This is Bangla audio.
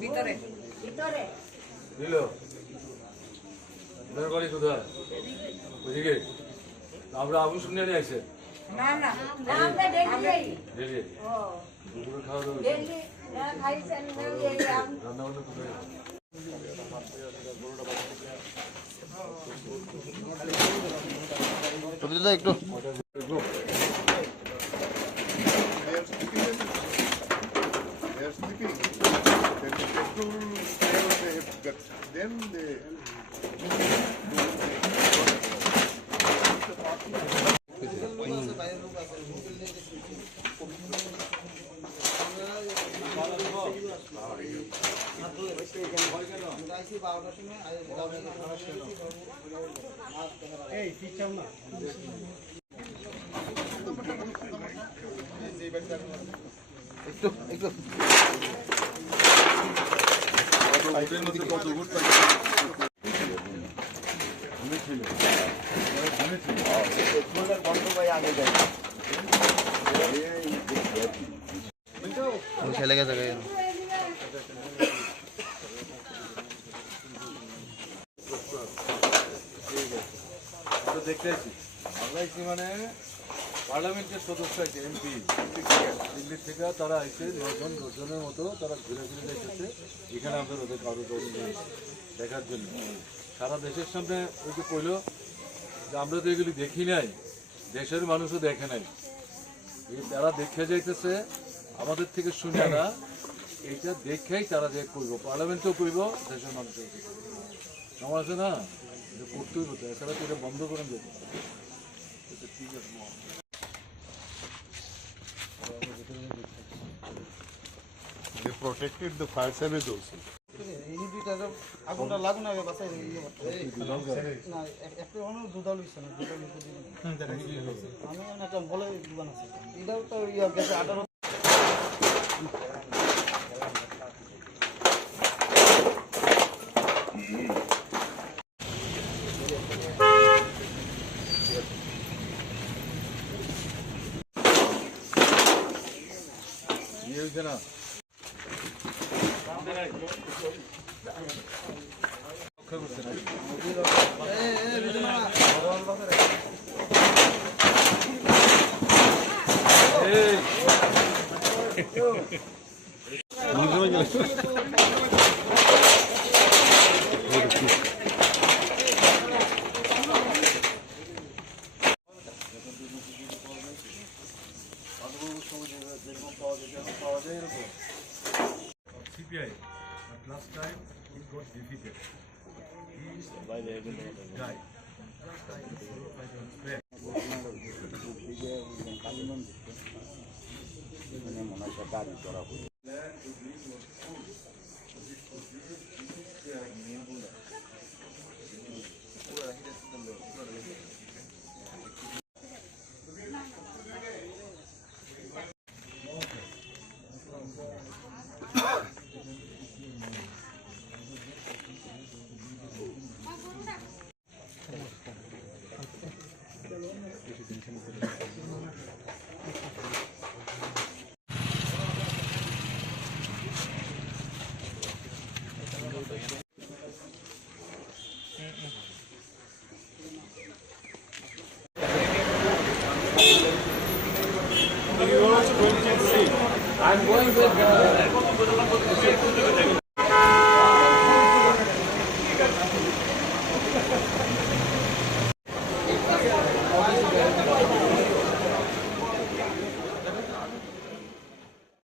ভিতরে ভিতরে দিল বাড়ি কোথায় ওইদিকে আমরা আবু শুনে নিয়ে আসছে না না আমরা ডেলি ডেলি দুপুরে খাওয়া দাওয়া ডেলি খাইছেন রান্না বান্না কোথায় একটু Then they খেলে গেছে দেখতে আছি আমরা এসে মানে পার্লামেন্টের সদস্য আছে এমপি দিল্লি থেকে তারা এসে 9-10জনের মতো তারা ঘুরে ঘুরে দেখেছে এখানে আমাদের ওদের কারো দেখার জন্য সারা দেশের সামনে ওই যে কইল যে আমরা তো এগুলি দেখি নাই দেশের মানুষও দেখে নাই তারা দেখে যাইতেছে আমাদের থেকে শুনে না এইটা দেখেই তারা দেখ করবো পার্লামেন্টেও করব দেশের মানুষের আমার আছে না এটা করতেই হতো এছাড়া তো এটা বন্ধ করেন যেত ঠিক আছে they protected the fire service also. আগুনটা লাগুন আগে বাসায় না একটু অনেক দুধাল হইছে না আমি একটা বলে দোকান আছে এটাও তো ইয়া গেছে 18 ये হইছে না রক্ষা করছে না CPI, but last time it got defeated. Why they died. Last time it was back. I'm going with